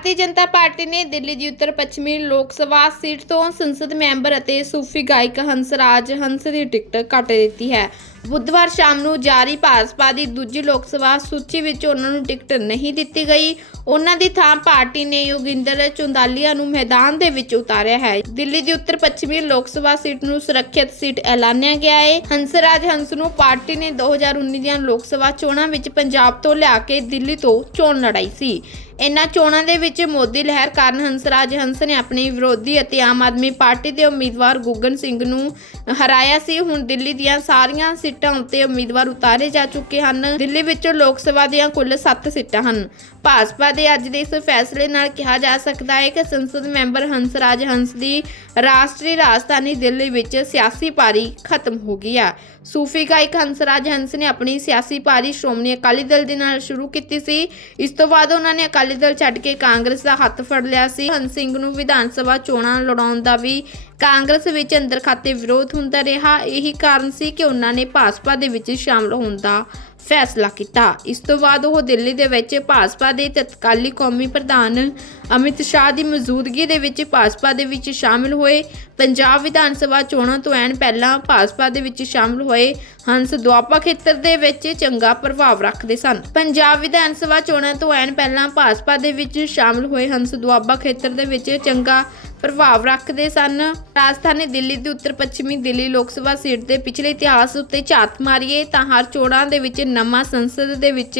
Bharatiya Janata party ਨੇ ਦਿੱਲੀ ਦੀ ਉੱਤਰ ਪੱਛਮੀ ਲੋਕ ਸਭਾ ਸੀਟ ਤੋਂ ਸੰਸਦ ਮੈਂਬਰ ਅਤੇ ਸੂਫੀ ਗਾਇਕ ਹੰਸਰਾਜ ਹੰਸ ਦੀ ਟਿਕਟ ਕੱਟ ਦਿੱਤੀ ਹੈ। ਬੁੱਧਵਾਰ ਸ਼ਾਮ ਨੂੰ ਜਾਰੀ ਭਾਜਪਾ ਦੀ ਦੂਜੀ ਲੋਕ ਸਭਾ ਸੂਚੀ ਵਿੱਚ ਉਹਨਾਂ ਨੂੰ ਟਿਕਟ ਨਹੀਂ ਦਿੱਤੀ ਗਈ। ਉਹਨਾਂ ਦੀ ਥਾਂ ਪਾਰਟੀ ਨੇ ਯੋਗਿੰਦਰ ਚੁੰਦਾਲੀਆ ਨੂੰ ਮੈਦਾਨ ਦੇ ਵਿੱਚ ਉਤਾਰਿਆ ਹੈ। ਦਿੱਲੀ ਦੀ ਉੱਤਰ ਪੱਛਮੀ ਲੋਕ ਸਭਾ ਸੀਟ ਨੂੰ ਸੁਰੱਖਿਅਤ ਸੀਟ ਐਲਾਨਿਆ ਗਿਆ ਹੈ ਹੰਸਰਾਜ ਹੰਸ ਨੂੰ ਪਾਰਟੀ ਨੇ 2019 ਦੀਆਂ ਲੋਕ ਸਭਾ ਚੋਣਾਂ ਵਿੱਚ ਪੰਜਾਬ ਤੋਂ ਲਿਆ ਕੇ ਦਿੱਲੀ ਤੋਂ ਚੋਣ ਲੜਾਈ ਸੀ। ਇਨ੍ਹਾਂ ਚੋਣਾਂ ਦੇ ਵਿੱਚ ਮੋਦੀ ਲਹਿਰ ਕਾਰਨ ਹੰਸਰਾਜ ਹੰਸ ਨੇ ਆਪਣੀ ਵਿਰੋਧੀ ਅਤੇ ਆਮ ਆਦਮੀ ਪਾਰਟੀ ਦੇ ਉਮੀਦਵਾਰ ਗੁੱਗਨ ਸਿੰਘ ਨੂੰ ਹਰਾਇਆ ਸੀ। ਹੁਣ ਦਿੱਲੀ ਦੀਆਂ ਸਾਰੀਆਂ ਸੀਟਾਂ ਉੱਤੇ ਉਮੀਦਵਾਰ ਉਤਾਰੇ ਜਾ ਚੁੱਕੇ ਹਨ। ਦਿੱਲੀ ਵਿੱਚ ਲੋਕ ਸਭਾ ਦੀਆਂ ਕੁੱਲ 7 ਸੀਟਾਂ ਹਨ। ਭਾਜਪਾ ਦੇ ਅੱਜ ਦੇ ਇਸ ਫੈਸਲੇ ਨਾਲ ਕਿਹਾ ਜਾ ਸਕਦਾ ਹੈ ਕਿ ਸੰਸਦ ਮੈਂਬਰ ਹੰਸਰਾਜ ਹੰਸ ਦੀ ਰਾਸ਼ਟਰੀ ਰਾਜਧਾਨੀ ਦਿੱਲੀ ਵਿੱਚ ਸਿਆਸੀ ਪਾਰੀ ਖਤਮ ਹੋ ਗਈ ਹੈ ਸੂਫੀ ਗਾਇਕ ਹੰਸਰਾਜ ਹੰਸ ਨੇ ਆਪਣੀ ਸਿਆਸੀ ਪਾਰੀ ਸ਼੍ਰੋਮਣੀ ਅਕਾਲੀ ਦਲ ਦੇ ਨਾਲ ਸ਼ੁਰੂ ਕੀਤੀ ਸੀ। ਇਸ ਤੋਂ ਬਾਅਦ ਉਹਨਾਂ ਨੇ ਅਕਾਲੀ ਦਲ ਛੱਡ ਕੇ ਕਾਂਗਰਸ ਦਾ ਹੱਥ ਫੜ ਲਿਆ ਸੀ। ਹੰਸ ਸਿੰਘ ਨੂੰ ਵਿਧਾਨ ਸਭਾ ਚੋਣਾਂ ਲੜਾਉਣ ਦਾ ਵੀ ਕਾਂਗਰਸ ਵਿੱਚ ਅੰਦਰ ਖਾਤੇ ਵਿਰੋਧ ਹੁੰਦਾ ਰਿਹਾ। ਇਹੀ ਕਾਰਨ ਸੀ ਕਿ ਉਹਨਾਂ ਨੇ ਭਾਜਪਾ ਦੇ ਵਿੱਚ ਸ਼ਾਮਲ ਹੋਣ ਦਾ ਫੈਸਲਾ ਕੀਤਾ। ਇਸ ਤੋਂ ਬਾਅਦ ਉਹ ਦਿੱਲੀ ਦੇ ਵਿੱਚ ਭਾਜਪਾ ਦੇ ਤਤਕਾਲੀ ਕੌਮੀ ਪ੍ਰਧਾਨ ਅਮਿਤ ਸ਼ਾਹ ਦੀ ਮੌਜੂਦਗੀ ਦੇ ਵਿੱਚ ਭਾਜਪਾ ਦੇ ਵਿੱਚ ਸ਼ਾਮਿਲ ਹੋਏ। ਪੰਜਾਬ ਵਿਧਾਨ ਸਭਾ ਚੋਣਾਂ ਤੋਂ ਐਨ ਪਹਿਲਾਂ ਭਾਜਪਾ ਦੇ ਵਿੱਚ ਸ਼ਾਮਿਲ ਹੋਏ ਹੰਸ ਦੁਆਬਾ ਖੇਤਰ ਦੇ ਵਿੱਚ ਚੰਗਾ ਪ੍ਰਭਾਵ ਰੱਖਦੇ ਸਨ। ਪੰਜਾਬ ਵਿਧਾਨ ਸਭਾ ਚੋਣਾਂ ਤੋਂ ਐਨ ਪਹਿਲਾਂ ਭਾਜਪਾ ਦੇ ਵਿੱਚ ਸ਼ਾਮਿਲ ਹੋਏ ਹੰਸ ਦੁਆਬਾ ਖੇਤਰ ਦੇ ਵਿੱਚ ਚੰਗਾ ਪ੍ਰਭਾਵ ਰੱਖਦੇ ਸਨ। ਰਾਜਧਾਨੀ ਦਿੱਲੀ ਦੀ ਉੱਤਰ ਪੱਛਮੀ ਦਿੱਲੀ ਲੋਕ ਸਭਾ ਸੀਟ ਦੇ ਪਿਛਲੇ ਇਤਿਹਾਸ ਉੱਤੇ ਝਾਤ ਮਾਰੀਏ ਤਾਂ ਹਰ ਚੋਣਾਂ ਦੇ ਵਿੱਚ ਨਵਾਂ ਸੰਸਦ ਦੇ ਵਿੱਚ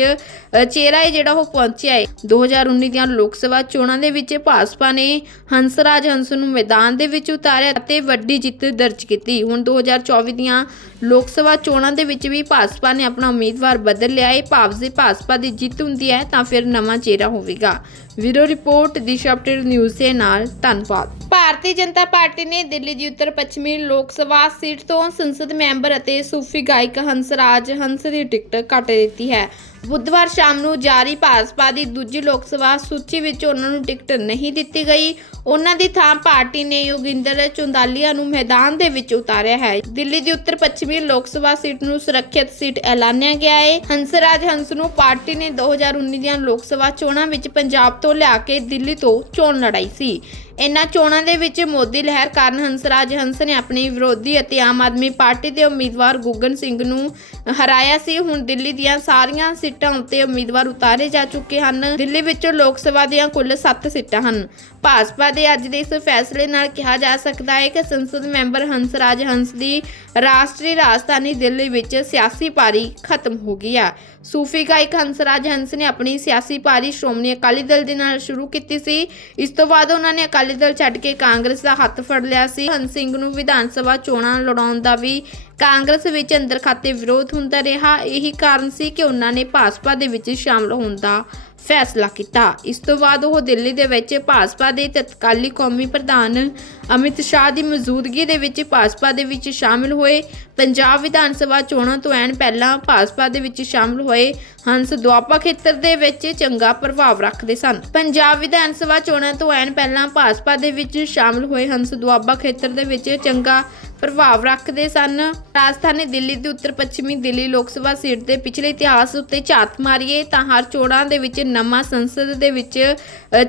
ਚਿਹਰਾ ਹੈ ਜਿਹੜਾ ਉਹ ਪਹੁੰਚਿਆ ਹੈ 2019 ਦੀਆਂ ਲੋਕ ਸਭਾ ਚੋਣਾਂ ਦੇ ਵਿੱਚ ਭਾਜਪਾ ਨੇ ਹੰਸਰਾਜ ਹੰਸ ਨੂੰ ਮੈਦਾਨ ਦੇ ਵਿੱਚ ਉਤਾਰਿਆ ਅਤੇ ਵੱਡੀ ਜਿੱਤ ਦਰਜ ਕੀਤੀ। ਹੁਣ 2024 ਦੀਆਂ ਲੋਕ ਸਭਾ ਚੋਣਾਂ ਦੇ ਵਿੱਚ ਵੀ ਭਾਜਪਾ ਨੇ ਆਪਣਾ ਉਮੀਦਵਾਰ ਬਦਲ ਲਿਆ ਹੈ ਭਾਵ ਜੇ ਭਾਜਪਾ ਦੀ ਜਿੱਤ ਹੁੰਦੀ ਹੈ ਤਾਂ ਫਿਰ ਨਵਾਂ ਚਿਹਰਾ ਹੋਵੇਗਾ। Video report Disha update news ਦੇ ਨਾਲ ਧੰਨਵਾਦ। ਭਾਰਤੀ ਜਨਤਾ ਪਾਰਟੀ ਨੇ ਦਿੱਲੀ ਦੀ ਉੱਤਰ ਪੱਛਮੀ ਲੋਕ ਸਭਾ ਸੀਟ ਤੋਂ ਸੰਸਦ ਮੈਂਬਰ ਅਤੇ ਸੂਫੀ ਗਾਇਕ ਹੰਸਰਾਜ ਹੰਸ ਦੀ ਟਿਕਟ ਕੱਟ ਦਿੱਤੀ ਹੈ। ਬੁੱਧਵਾਰ ਸ਼ਾਮ ਨੂੰ ਜਾਰੀ ਭਾਜਪਾ ਦੀ ਦੂਜੀ ਲੋਕ ਸਭਾ ਸੂਚੀ ਵਿੱਚ ਉਹਨਾਂ ਨੂੰ ਟਿਕਟ ਨਹੀਂ ਦਿੱਤੀ ਗਈ। ਉਹਨਾਂ ਦੀ ਥਾਂ ਪਾਰਟੀ ਨੇ ਯੋਗਿੰਦਰ ਚੁੰਦਾਲੀਆ ਨੂੰ ਮੈਦਾਨ ਦੇ ਵਿੱਚ ਉਤਾਰਿਆ ਹੈ। ਦਿੱਲੀ ਦੀ ਉੱਤਰ ਪੱਛਮੀ ਲੋਕ ਸਭਾ ਸੀਟ ਨੂੰ ਸੁਰੱਖਿਅਤ ਸੀਟ ਐਲਾਨਿਆ ਗਿਆ ਹੈ ਹੰਸਰਾਜ ਹੰਸ ਨੂੰ ਪਾਰਟੀ ਨੇ 2019 ਦੀਆਂ ਲੋਕ ਸਭਾ ਚੋਣਾਂ ਵਿੱਚ ਪੰਜਾਬ ਤੋਂ ਲਿਆ ਕੇ ਦਿੱਲੀ ਤੋਂ ਚੋਣ ਲੜਾਈ ਸੀ। ਇਨ੍ਹਾਂ ਚੋਣਾਂ ਦੇ ਵਿੱਚ ਮੋਦੀ ਲਹਿਰ ਕਾਰਨ ਹੰਸਰਾਜ ਹੰਸ ਨੇ ਆਪਣੀ ਵਿਰੋਧੀ ਅਤੇ ਆਮ ਆਦਮੀ ਪਾਰਟੀ ਦੇ ਉਮੀਦਵਾਰ ਗੁੱਗਨ ਸਿੰਘ ਨੂੰ ਹਰਾਇਆ ਸੀ। ਹੁਣ ਦਿੱਲੀ ਦੀਆਂ ਸਾਰੀਆਂ ਸੀਟਾਂ ਉੱਤੇ ਉਮੀਦਵਾਰ ਉਤਾਰੇ ਜਾ ਚੁੱਕੇ ਹਨ। ਦਿੱਲੀ ਵਿੱਚੋਂ ਲੋਕ ਸਭਾ ਦੀਆਂ ਕੁੱਲ 7 ਸੀਟਾਂ ਹਨ। ਭਾਜਪਾ ਦੇ ਅੱਜ ਦੇ ਇਸ ਫੈਸਲੇ ਨਾਲ ਕਿਹਾ ਜਾ ਸਕਦਾ ਹੈ ਕਿ ਸੰਸਦ ਮੈਂਬਰ ਹੰਸਰਾਜ ਹੰਸ ਦੀ ਰਾਸ਼ਟਰੀ ਰਾਜਧਾਨੀ ਦਿੱਲੀ ਵਿੱਚ ਸਿਆਸੀ ਪਾਰੀ ਖਤਮ ਹੋ ਗਈ ਹੈ ਸੂਫੀ ਗਾਇਕ ਹੰਸਰਾਜ ਹੰਸ ਨੇ ਆਪਣੀ ਸਿਆਸੀ ਪਾਰੀ ਸ਼੍ਰੋਮਣੀ ਅਕਾਲੀ ਦਲ ਦੇ ਨਾਲ ਸ਼ੁਰੂ ਕੀਤੀ ਸੀ। ਇਸ ਤੋਂ ਬਾਅਦ ਉਹਨਾਂ ਨੇ ਅਕਾਲੀ ਦਲ ਛੱਡ ਕੇ ਕਾਂਗਰਸ ਦਾ ਹੱਥ ਫੜ ਲਿਆ ਸੀ। ਹੰਸ ਸਿੰਘ ਨੂੰ ਵਿਧਾਨ ਸਭਾ ਚੋਣਾਂ ਲੜਾਉਣ ਦਾ ਵੀ ਕਾਂਗਰਸ ਵਿੱਚ ਅੰਦਰ ਖਾਤੇ ਵਿਰੋਧ ਹੁੰਦਾ ਰਿਹਾ। ਇਹੀ ਕਾਰਨ ਸੀ ਕਿ ਉਹਨਾਂ ਨੇ ਭਾਜਪਾ ਦੇ ਵਿੱਚ ਸ਼ਾਮਲ ਹੋਣ ਦਾ ਫੈਸਲਾ ਕੀਤਾ। ਇਸ ਤੋਂ ਬਾਅਦ ਉਹ ਦਿੱਲੀ ਦੇ ਵਿੱਚ ਭਾਜਪਾ ਦੇ ਤਤਕਾਲੀ ਕੌਮੀ ਪ੍ਰਧਾਨ ਅਮਿਤ ਸ਼ਾਹ ਦੀ ਮੌਜੂਦਗੀ ਦੇ ਵਿੱਚ ਭਾਜਪਾ ਦੇ ਵਿੱਚ ਸ਼ਾਮਿਲ ਹੋਏ। ਪੰਜਾਬ ਵਿਧਾਨ ਸਭਾ ਚੋਣਾਂ ਤੋਂ ਐਨ ਪਹਿਲਾਂ ਭਾਜਪਾ ਦੇ ਵਿੱਚ ਸ਼ਾਮਿਲ ਹੋਏ ਹੰਸ ਦੁਆਬਾ ਖੇਤਰ ਦੇ ਵਿੱਚ ਚੰਗਾ ਪ੍ਰਭਾਵ ਰੱਖਦੇ ਸਨ। ਪੰਜਾਬ ਵਿਧਾਨ ਸਭਾ ਚੋਣਾਂ ਤੋਂ ਐਨ ਪਹਿਲਾਂ ਭਾਜਪਾ ਦੇ ਵਿੱਚ ਸ਼ਾਮਿਲ ਹੋਏ ਹੰਸ ਦੁਆਬਾ ਖੇਤਰ ਦੇ ਵਿੱਚ ਚੰਗਾ ਪ੍ਰਭਾਵ ਰੱਖਦੇ ਸਨ। ਰਾਜਧਾਨੀ ਦਿੱਲੀ ਦੀ ਉੱਤਰ ਪੱਛਮੀ ਦਿੱਲੀ ਲੋਕ ਸਭਾ ਸੀਟ ਦੇ ਪਿਛਲੇ ਇਤਿਹਾਸ ਉੱਤੇ ਝਾਤ ਮਾਰੀਏ ਤਾਂ ਹਰ ਚੋਣਾਂ ਦੇ ਵਿੱਚ ਨਵਾਂ ਸੰਸਦ ਦੇ ਵਿੱਚ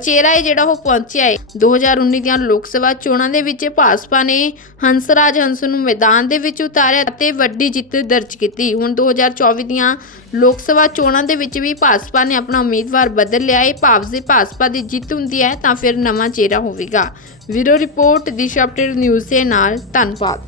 ਚਿਹਰਾ ਹੈ ਜਿਹੜਾ ਉਹ ਪਹੁੰਚਿਆ ਹੈ 2019 ਦੀਆਂ ਲੋਕ ਸਭਾ ਚੋਣਾਂ ਦੇ ਵਿੱਚ ਭਾਜਪਾ ਨੇ ਹੰਸਰਾਜ ਹੰਸ ਨੂੰ ਮੈਦਾਨ ਦੇ ਵਿੱਚ ਉਤਾਰਿਆ ਅਤੇ ਵੱਡੀ ਜਿੱਤ ਦਰਜ ਕੀਤੀ। ਹੁਣ 2024 ਦੀਆਂ ਲੋਕ ਸਭਾ ਚੋਣਾਂ ਦੇ ਵਿੱਚ ਵੀ ਭਾਜਪਾ ਨੇ ਆਪਣਾ ਉਮੀਦਵਾਰ ਬਦਲ ਲਿਆ ਹੈ ਭਾਵ ਜੇ ਭਾਜਪਾ ਦੀ ਜਿੱਤ ਹੁੰਦੀ ਹੈ ਤਾਂ ਫਿਰ ਨਵਾਂ ਚਿਹਰਾ ਹੋਵੇਗਾ। ਵੀਡੀਓ ਰਿਪੋਰਟ ਦੀ ਅਪਡੇਟ ਨਿਊਜ਼ ਦੇ ਨਾਲ ਧੰਨਵਾਦ।